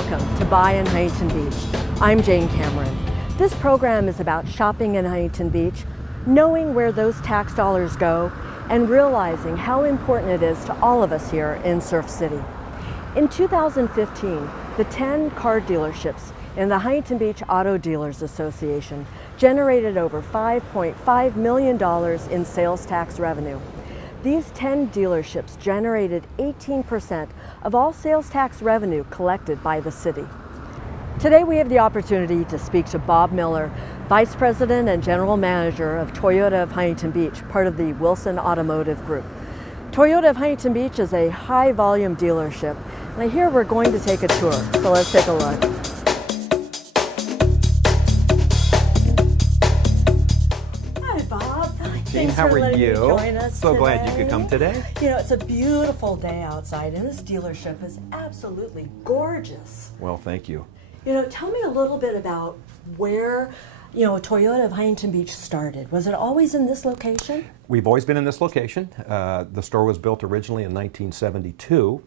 welcome to Buy in Huntington Beach. I'm Jane Cameron. This program is about shopping in Huntington Beach, knowing where those tax dollars go, and realizing how important it is to all of us here in Surf City. In 2015, the 10 car dealerships in the Huntington Beach Auto Dealers Association generated over $5.5 million in sales tax revenue. These 10 dealerships generated 18% of all sales tax revenue collected by the city. Today we have the opportunity to speak to Bob Miller, Vice President and General Manager of Toyota of Huntington Beach, part of the Wilson Automotive Group. Toyota of Huntington Beach is a high volume dealership, and I hear we're going to take a tour, so let's take a look. Jane, how are you? So glad you could come today. You know, it's a beautiful day outside, and this dealership is absolutely gorgeous. Well, thank you. You know, tell me a little bit about where, Toyota of Huntington Beach started. Was it always in this location? We've always been in this location. The store was built originally in 1972.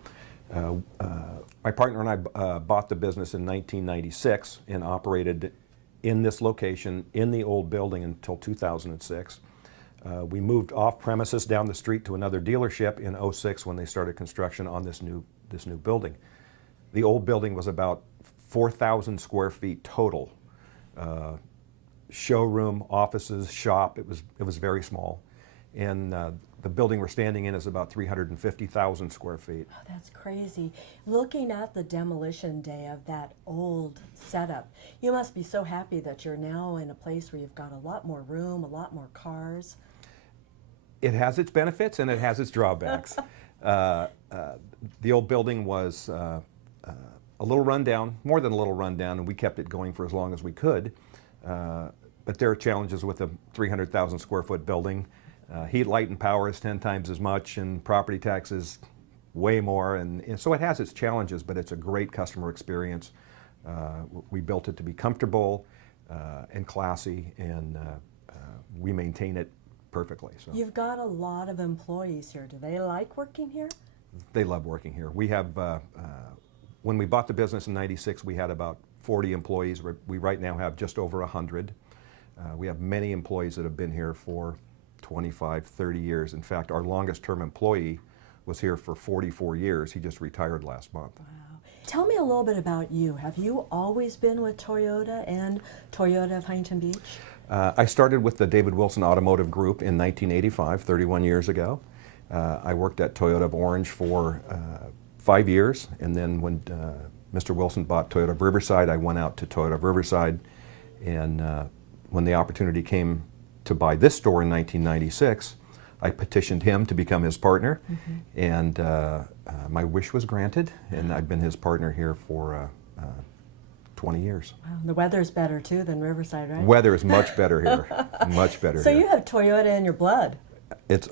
My partner and I bought the business in 1996 and operated in this location in the old building until 2006. We moved off premises down the street to another dealership in '06 when they started construction on this new building. The old building was about 4,000 square feet total. Showroom, offices, shop, it was very small. And the building we're standing in is about 350,000 square feet. Oh, that's crazy. Looking at the demolition day of that old setup, you must be so happy that you're now in a place where you've got a lot more room, a lot more cars. It has its benefits and it has its drawbacks. The old building was a little rundown, more than a little rundown, and we kept it going for as long as we could. But there are challenges with a 300,000 square foot building. Heat, light, and power is 10 times as much, and property taxes way more. And so it has its challenges, but it's a great customer experience. We built it to be comfortable and classy, and we maintain it perfectly. So. You've got a lot of employees here. Do they like working here? They love working here. We have, when we bought the business in '96, we had about 40 employees. We right now have just over 100. We have many employees that have been here for 25, 30 years. In fact, our longest term employee was here for 44 years. He just retired last month. Wow. Tell me a little bit about you. Have you always been with Toyota and Toyota of Huntington Beach? I started with the David Wilson Automotive Group in 1985, 31 years ago. I worked at Toyota of Orange for 5 years, and then when Mr. Wilson bought Toyota of Riverside, I went out to Toyota of Riverside, and when the opportunity came to buy this store in 1996, I petitioned him to become his partner, and my wish was granted, and I've been his partner here for 20 years. Wow, the weather's better too than Riverside, right? Weather is much better here, much better So here. you have Toyota in your blood.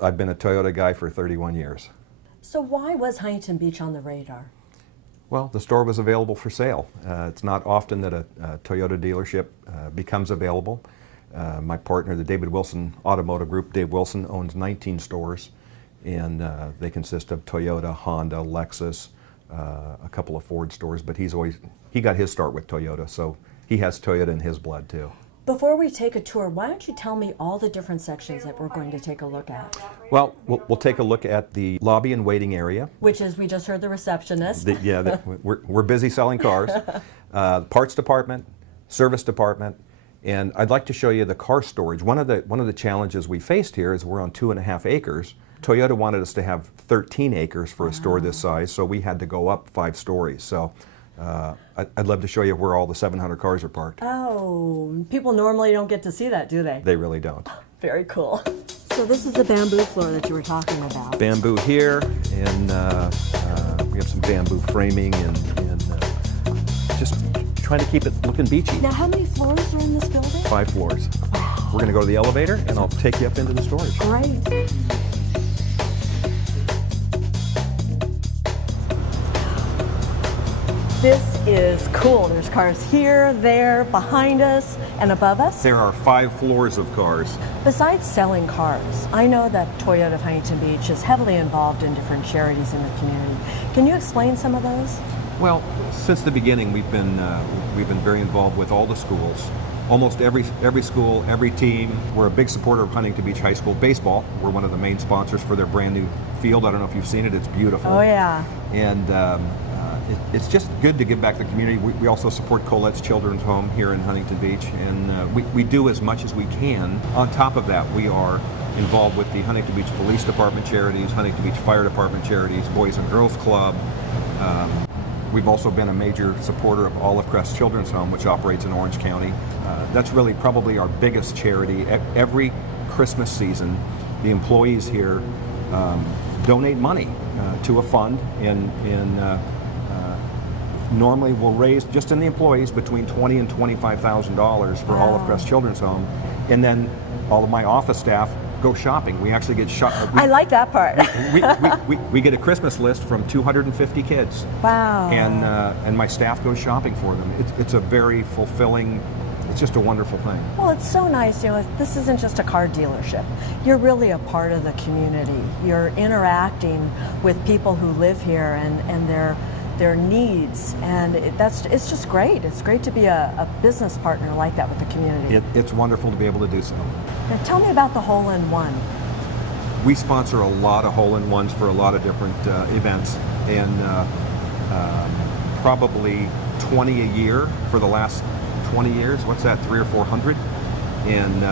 I've been a Toyota guy for 31 years. So why was Huntington Beach on the radar? Well, the store was available for sale. It's not often that a Toyota dealership becomes available. My partner, the David Wilson Automotive Group, Dave Wilson, owns 19 stores, and they consist of Toyota, Honda, Lexus, a couple of Ford stores, but he got his start with Toyota, so he has Toyota in his blood too. Before we take a tour, why don't you tell me all the different sections that we're going to take a look at? Well, we'll take a look at the lobby and waiting area. Which is, we just heard the receptionist. We're busy selling cars. Parts department, service department, and I'd like to show you the car storage. One of the challenges we faced here is we're on 2.5 acres. Toyota wanted us to have 13 acres for a store this size, so we had to go up 5 stories. So I'd love to show you where all the 700 cars are parked. Oh, people normally don't get to see that, do they? They really don't. Very cool. So this is the bamboo floor that you were talking about. Bamboo here, and we have some bamboo framing and just trying to keep it looking beachy. Now, how many floors are in this building? 5 floors. We're going to go to the elevator, and I'll take you up into the storage. Great. This is cool. There's cars here, there, behind us, and above us. There are 5 floors of cars. Besides selling cars, I know that Toyota of Huntington Beach is heavily involved in different charities in the community. Can you explain some of those? Well, since the beginning, we've been very involved with all the schools. Almost every school, every team. We're a big supporter of Huntington Beach High School baseball. We're one of the main sponsors for their brand new field. I don't know if you've seen it. It's beautiful. Oh yeah. And it's just good to give back to the community. We also support Colette's Children's Home here in Huntington Beach, and we do as much as we can. On top of that, we are involved with the Huntington Beach Police Department charities, Huntington Beach Fire Department charities, Boys and Girls Club. We've also been a major supporter of Olive Crest Children's Home, which operates in Orange County. That's really probably our biggest charity. Every Christmas season, the employees here donate money to a fund, and normally we'll raise, just in the employees, between $20,000 and $25,000 for Wow. Olive Crest Children's Home. And then all of my office staff go shopping. We actually get I like that part. we get a Christmas list from 250 kids. Wow. And my staff goes shopping for them. It's a very fulfilling, it's just a wonderful thing. Well, it's so nice, this isn't just a car dealership. You're really a part of the community. You're interacting with people who live here and their needs, and it's just great. It's great to be a business partner like that with the community. It's wonderful to be able to do so. Now, tell me about the hole-in-one. We sponsor a lot of hole-in-ones for a lot of different events, and probably 20 a year for the last 20 years. What's that, 300 or 400? And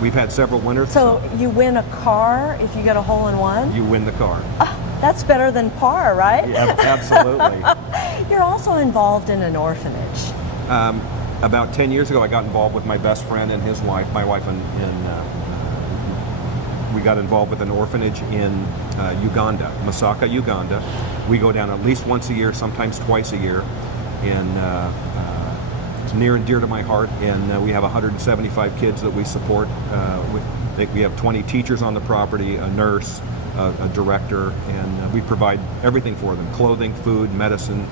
we've had several winners. So you win a car if you get a hole-in-one? You win the car. That's better than par, right? Yeah, absolutely. You're also involved in an orphanage. About 10 years ago, I got involved with my best friend and his wife, my wife, and we got involved with an orphanage in Uganda, Masaka, Uganda. We go down at least once a year, sometimes twice a year, and it's near and dear to my heart. And we have 175 kids that we support. We have 20 teachers on the property, a nurse, a director, and we provide everything for them: clothing, food, medicine,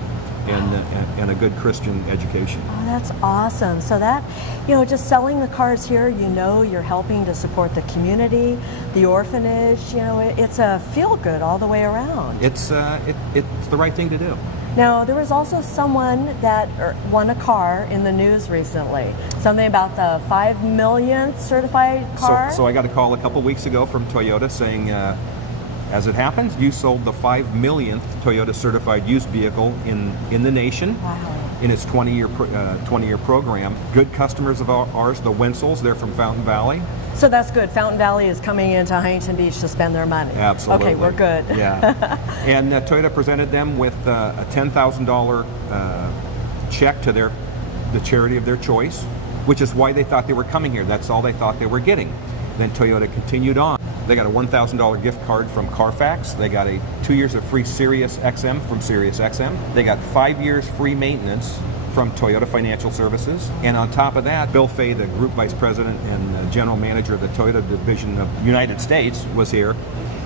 and a good Christian education. Oh, that's awesome. So that, just selling the cars here, you're helping to support the community, the orphanage, it's a feel-good all the way around. It's the right thing to do. Now, there was also someone that won a car in the news recently. Something about the 5 millionth certified car? So I got a call a couple weeks ago from Toyota saying, as it happens, you sold the 5 millionth Toyota certified used vehicle in the nation. Wow. In its 20-year program. Good customers of ours, the Wensels, they're from Fountain Valley. So that's good. Fountain Valley is coming into Huntington Beach to spend their money. Absolutely. Okay, we're good. Yeah. And Toyota presented them with a $10,000 check to the charity of their choice, which is why they thought they were coming here. That's all they thought they were getting. Then Toyota continued on. They got a $1,000 gift card from Carfax. They got 2 years of free Sirius XM from Sirius XM. They got 5 years free maintenance from Toyota Financial Services. And on top of that, Bill Fay, the Group Vice President and General Manager of the Toyota Division of the United States, was here.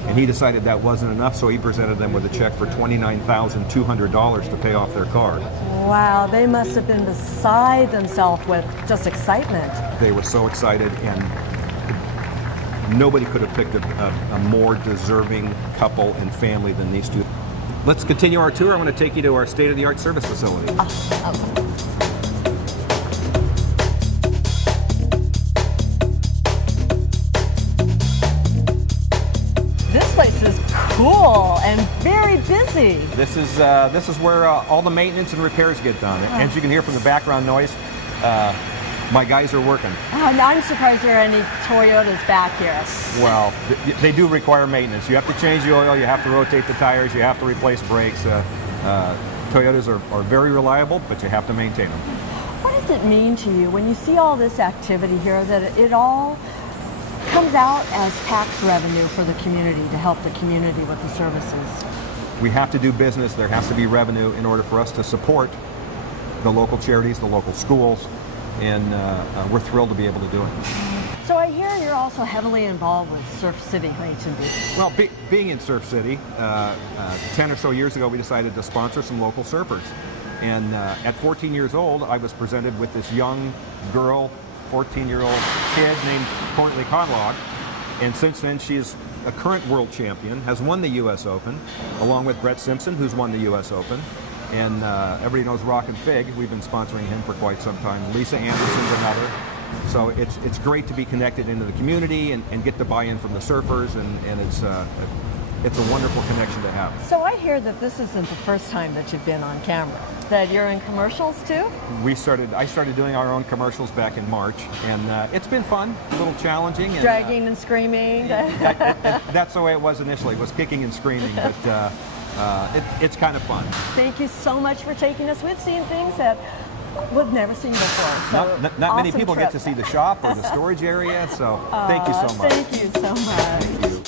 And he decided that wasn't enough, so he presented them with a check for $29,200 to pay off their car. Wow, they must have been beside themselves with just excitement. They were so excited, and nobody could have picked a more deserving couple and family than these two. Let's continue our tour. I'm going to take you to our state-of-the-art service facility. This place is cool and very busy. This is where all the maintenance and repairs get done. As you can hear from the background noise, my guys are working. I'm surprised there are any Toyotas back here. Well, they do require maintenance. You have to change the oil, you have to rotate the tires, you have to replace brakes. Toyotas are very reliable, but you have to maintain them. What does it mean to you when you see all this activity here, that it all comes out as tax revenue for the community to help the community with the services? We have to do business. There has to be revenue in order for us to support the local charities, the local schools, and we're thrilled to be able to do it. So I hear you're also heavily involved with Surf City, Huntington Beach. Well, being in Surf City, 10 or so years ago, we decided to sponsor some local surfers. And at 14 years old, I was presented with this young girl, 14-year-old kid named Courtney Conlog. And since then, she is a current world champion, has won the U.S. Open, along with Brett Simpson, who's won the U.S. Open. And everybody knows Rockin' Fig. We've been sponsoring him for quite some time. Lisa Anderson's another. So it's great to be connected into the community and get the buy-in from the surfers, and it's a wonderful connection to have. So I hear that this isn't the first time that you've been on camera, that you're in commercials too? I started doing our own commercials back in March, and it's been fun, a little challenging. And, Dragging and screaming. that's the way it was initially. It was kicking and screaming, but it's kind of fun. Thank you so much for taking us. We've seen things that we've never seen before. So not many awesome people trip. get to see the shop or the storage area, so thank you so much. Thank you so much. Thank you.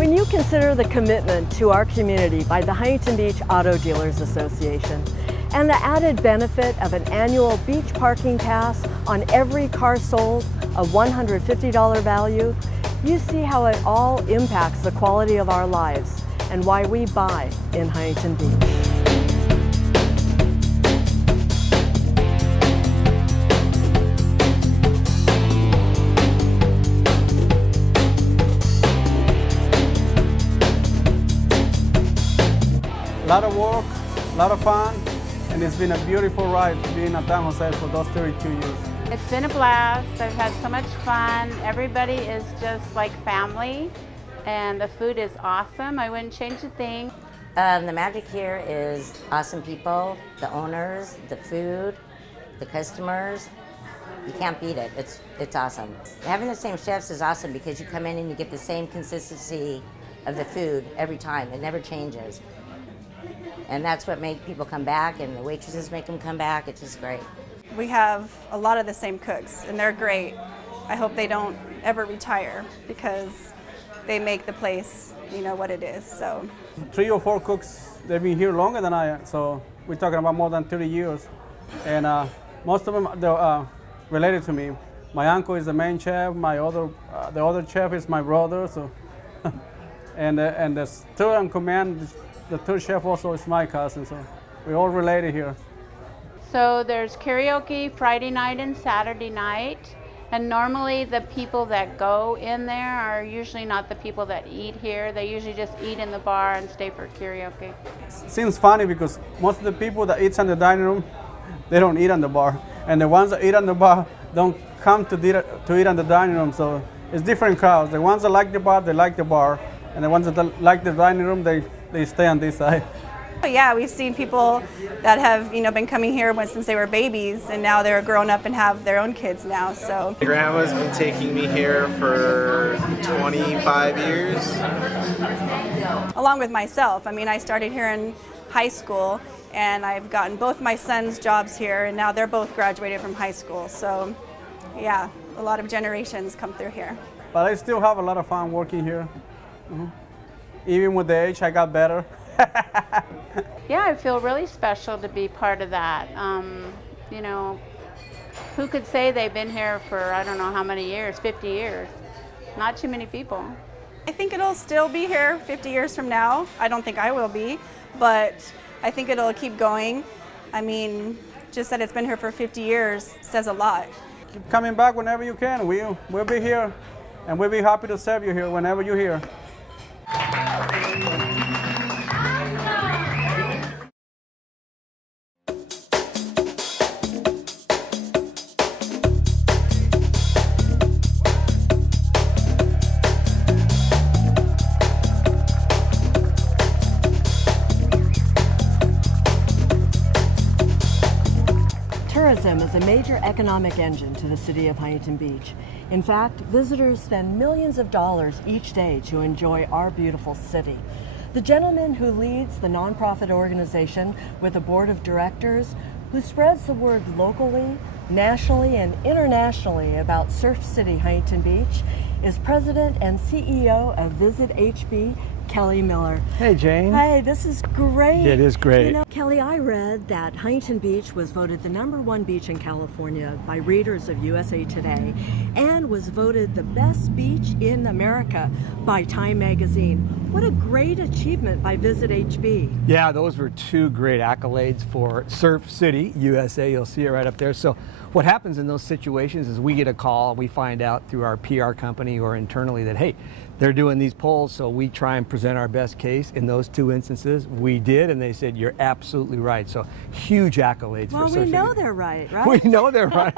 When you consider the commitment to our community by the Huntington Beach Auto Dealers Association and the added benefit of an annual beach parking pass on every car sold, a $150 value, you see how it all impacts the quality of our lives and why we buy in Huntington Beach. A lot of work, a lot of fun, and it's been a beautiful ride being at San Jose for those 32 years. It's been a blast. I've had so much fun. Everybody is just like family, and the food is awesome. I wouldn't change a thing. The magic here is awesome people, the owners, the food, the customers. You can't beat it. It's awesome. Having the same chefs is awesome because you come in and you get the same consistency of the food every time. It never changes. And that's what makes people come back, and the waitresses make them come back. It's just great. We have a lot of the same cooks, and they're great. I hope they don't ever retire because they make the place, what it is. So 3 or 4 cooks, they've been here longer than I am, so we're talking about more than 30 years. And most of them, they're related to me. My uncle is the main chef, the other chef is my brother, so and the third in command, the third chef also is my cousin, so we're all related here. So there's karaoke Friday night and Saturday night. And normally the people that go in there are usually not the people that eat here. They usually just eat in the bar and stay for karaoke. Seems funny because most of the people that eat in the dining room, they don't eat on the bar. And the ones that eat on the bar don't come to eat on the dining room. So it's different crowds. The ones that like the bar, they like the bar. And the ones that like the dining room, they stay on this side. yeah, we've seen people that have been coming here since they were babies, and now they're grown up and have their own kids now. So my grandma's been taking me here for 25 years. along with myself, I started here in high school, and I've gotten both my sons jobs here, and now they're both graduated from high school. So yeah, a lot of generations come through here. But I still have a lot of fun working here. Mm-hmm. Even with the age, I got better. Yeah, I feel really special to be part of that. Who could say they've been here for I don't know how many years, 50 years? Not too many people. I think it'll still be here 50 years from now. I don't think I will be, but I think it'll keep going. Just that it's been here for 50 years says a lot. Keep coming back whenever you can. We'll be here, and we'll be happy to serve you here whenever you're here. Tourism is a major economic engine to the city of Huntington Beach. In fact, visitors spend millions of dollars each day to enjoy our beautiful city. The gentleman who leads the nonprofit organization with a board of directors who spreads the word locally, nationally, and internationally about Surf City Huntington Beach is President and CEO of Visit HB, Kelly Miller. Hey, Jane. Hey, this is great. It is great. Kelly, I read that Huntington Beach was voted the #1 beach in California by readers of USA Today and was voted the best beach in America by Time Magazine. What a great achievement by Visit HB. Yeah, those were two great accolades for Surf City, USA. You'll see it right up there. So what happens in those situations is we get a call, we find out through our PR company or internally that, hey, they're doing these polls, so we try and present our best case. In those two instances, we did, and they said, you're absolutely right. So huge accolades for Surf City. Well, we know they're right? We know they're right.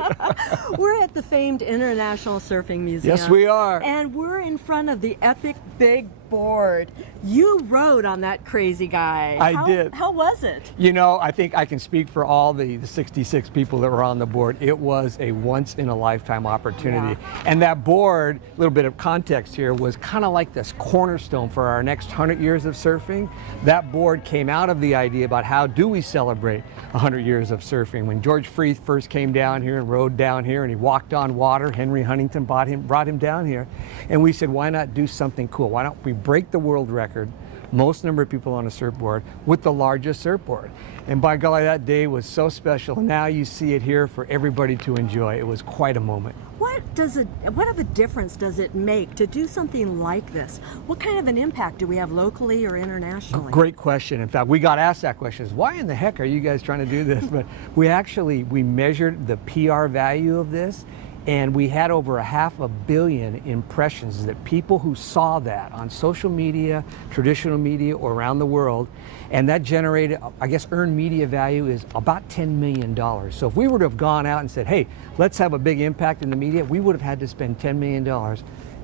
We're at the famed International Surfing Museum. Yes, we are. And we're in front of the epic big board. You rode on that crazy guy. I did. How was it? You know, I think I can speak for all the 66 people that were on the board. It was a once-in-a-lifetime opportunity. Yeah. And that board, a little bit of context here, was kind of like this cornerstone for our next 100 years of surfing. That board came out of the idea about how do we celebrate 100 years of surfing. When George Freeth first came down here and rode down here and he walked on water, Henry Huntington brought him down here. And we said, why not do something cool? Why don't we break the world record, most number of people on a surfboard, with the largest surfboard? And by golly, that day was so special. Now you see it here for everybody to enjoy. It was quite a moment. What of a difference does it make to do something like this? What kind of an impact do we have locally or internationally? Great question. In fact, we got asked that question. Why in the heck are you guys trying to do this? But we measured the PR value of this, and we had over 500 million impressions that people who saw that on social media, traditional media, or around the world, and that generated, I guess, earned media value is about $10 million. So if we were to have gone out and said, hey, let's have a big impact in the media, we would have had to spend $10 million,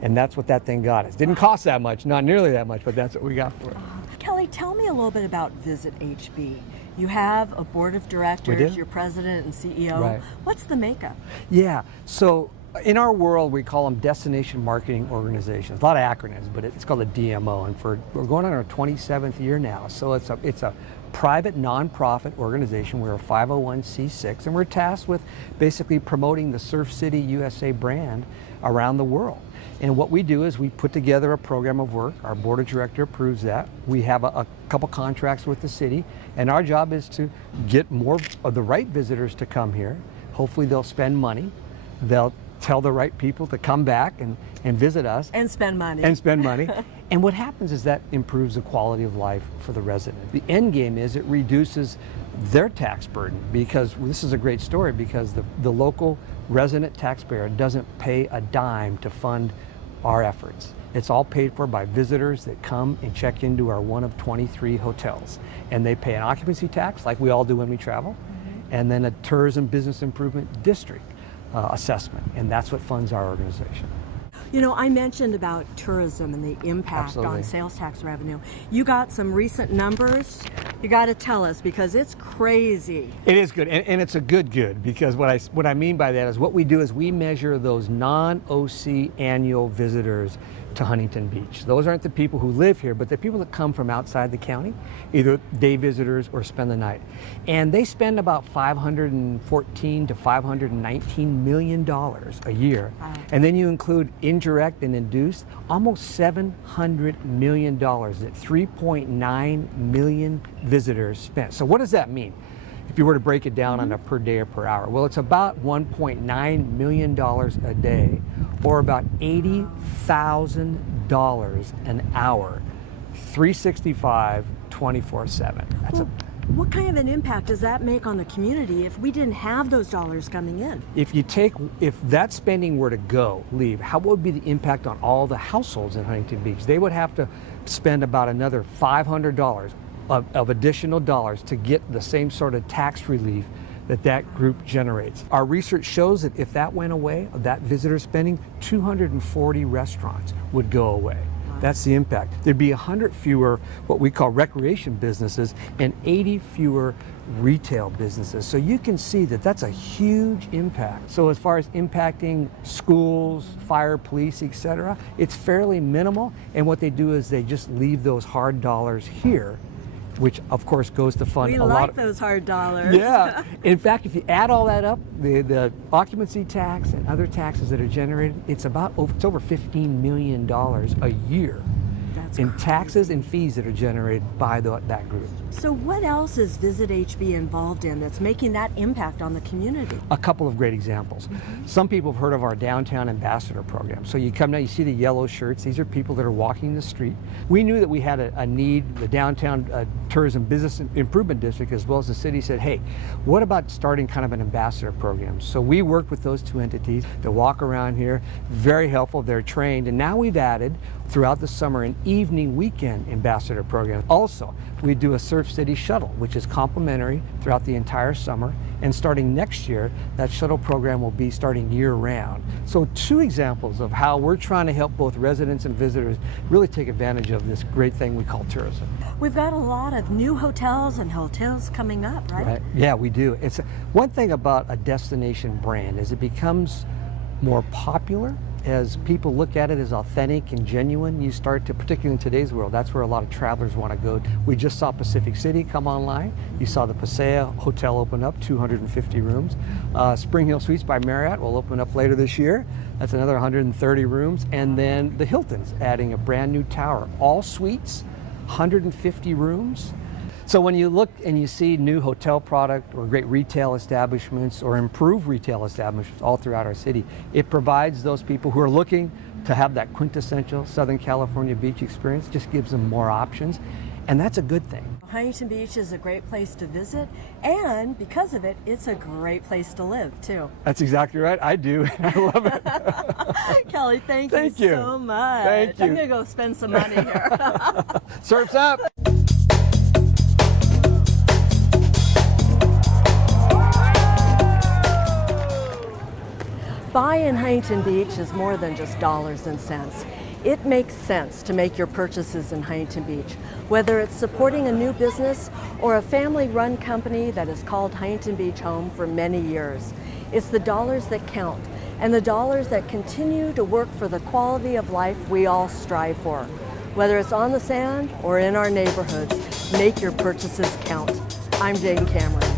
and that's what that thing got us. Didn't cost that much, not nearly that much, but that's what we got for it. Kelly, tell me a little bit about Visit HB. You have a board of directors, you're president and CEO. Right. What's the makeup? Yeah, so in our world, we call them destination marketing organizations. A lot of acronyms, but it's called a DMO, and we're going on our 27th year now. So it's a private nonprofit organization. We're a 501c6, and we're tasked with basically promoting the Surf City USA brand around the world. And what we do is we put together a program of work. Our board of directors approves that. We have a couple contracts with the city, and our job is to get more of the right visitors to come here. Hopefully they'll spend money. They'll tell the right people to come back and visit us. And spend money. And what happens is that improves the quality of life for the resident. The end game is it reduces their tax burden, because this is a great story, because the local resident taxpayer doesn't pay a dime to fund our efforts. It's all paid for by visitors that come and check into our one of 23 hotels. And they pay an occupancy tax like we all do when we travel, and then a tourism business improvement district assessment. And that's what funds our organization. You know, I mentioned about tourism and the impact on sales tax revenue. You got some recent numbers. You got to tell us, because it's crazy. It is good, and it's a good, because what I mean by that is what we do is we measure those non-OC annual visitors to Huntington Beach. Those aren't the people who live here, but the people that come from outside the county, either day visitors or spend the night. And they spend about $514 to $519 million a year. Wow. And then you include indirect and induced, almost $700 million that 3.9 million visitors spent. So what does that mean if you were to break it down on a per day or per hour? Well, it's about $1.9 million a day, or about $80,000 an hour, 365, 24/7. What kind of an impact does that make on the community if we didn't have those dollars coming in? If that spending were to leave, what would be the impact on all the households in Huntington Beach? They would have to spend about another $500 of additional dollars to get the same sort of tax relief that group generates. Our research shows that if that went away, that visitor spending, 240 restaurants would go away. That's the impact. There'd be 100 fewer what we call recreation businesses and 80 fewer retail businesses. So you can see that that's a huge impact. So as far as impacting schools, fire, police, etc., it's fairly minimal. And what they do is they just leave those hard dollars here, which of course goes to fund a lot. We like those hard dollars. Yeah. In fact, if you add all that up, the occupancy tax and other taxes that are generated, it's over $15 million a year. That's in crazy. taxes and fees that are generated by that group. So what else is Visit HB involved in that's making that impact on the community? A couple of great examples. Some people have heard of our Downtown Ambassador program. So you come down, you see the yellow shirts. These are people that are walking the street. We knew that we had a need. The Downtown Tourism Business Improvement District, as well as the city, said, hey, what about starting kind of an ambassador program? So we worked with those two entities to walk around here. Very helpful. They're trained. And now we've added throughout the summer an evening weekend ambassador program. Also, we do a Surf City shuttle, which is complimentary throughout the entire summer. And starting next year, that shuttle program will be starting year round. So two examples of how we're trying to help both residents and visitors really take advantage of this great thing we call tourism. We've got a lot of new hotels and hotels coming up, right? Right? Yeah, we do. It's one thing about a destination brand is it becomes more popular as people look at it as authentic and genuine. You start to, particularly in today's world, that's where a lot of travelers want to go. We just saw Pacific City come online. You saw the Paseo Hotel open up, 250 rooms. Spring Hill Suites by Marriott will open up later this year. That's another 130 rooms. And then the Hilton's adding a brand new tower, all suites, 150 rooms. So when you look and you see new hotel product or great retail establishments or improved retail establishments all throughout our city, it provides those people who are looking to have that quintessential Southern California beach experience, just gives them more options. And that's a good thing. Huntington Beach is a great place to visit, and because of it, it's a great place to live, too. That's exactly right. I do. I love it. Kelly, thank Thank you you. so much. Thank you. I'm going to go spend some money here. Surf's up. Buy in Huntington Beach is more than just dollars and cents. It makes sense to make your purchases in Huntington Beach, whether it's supporting a new business or a family-run company that has called Huntington Beach home for many years. It's the dollars that count, and the dollars that continue to work for the quality of life we all strive for. Whether it's on the sand or in our neighborhoods, make your purchases count. I'm Jane Cameron.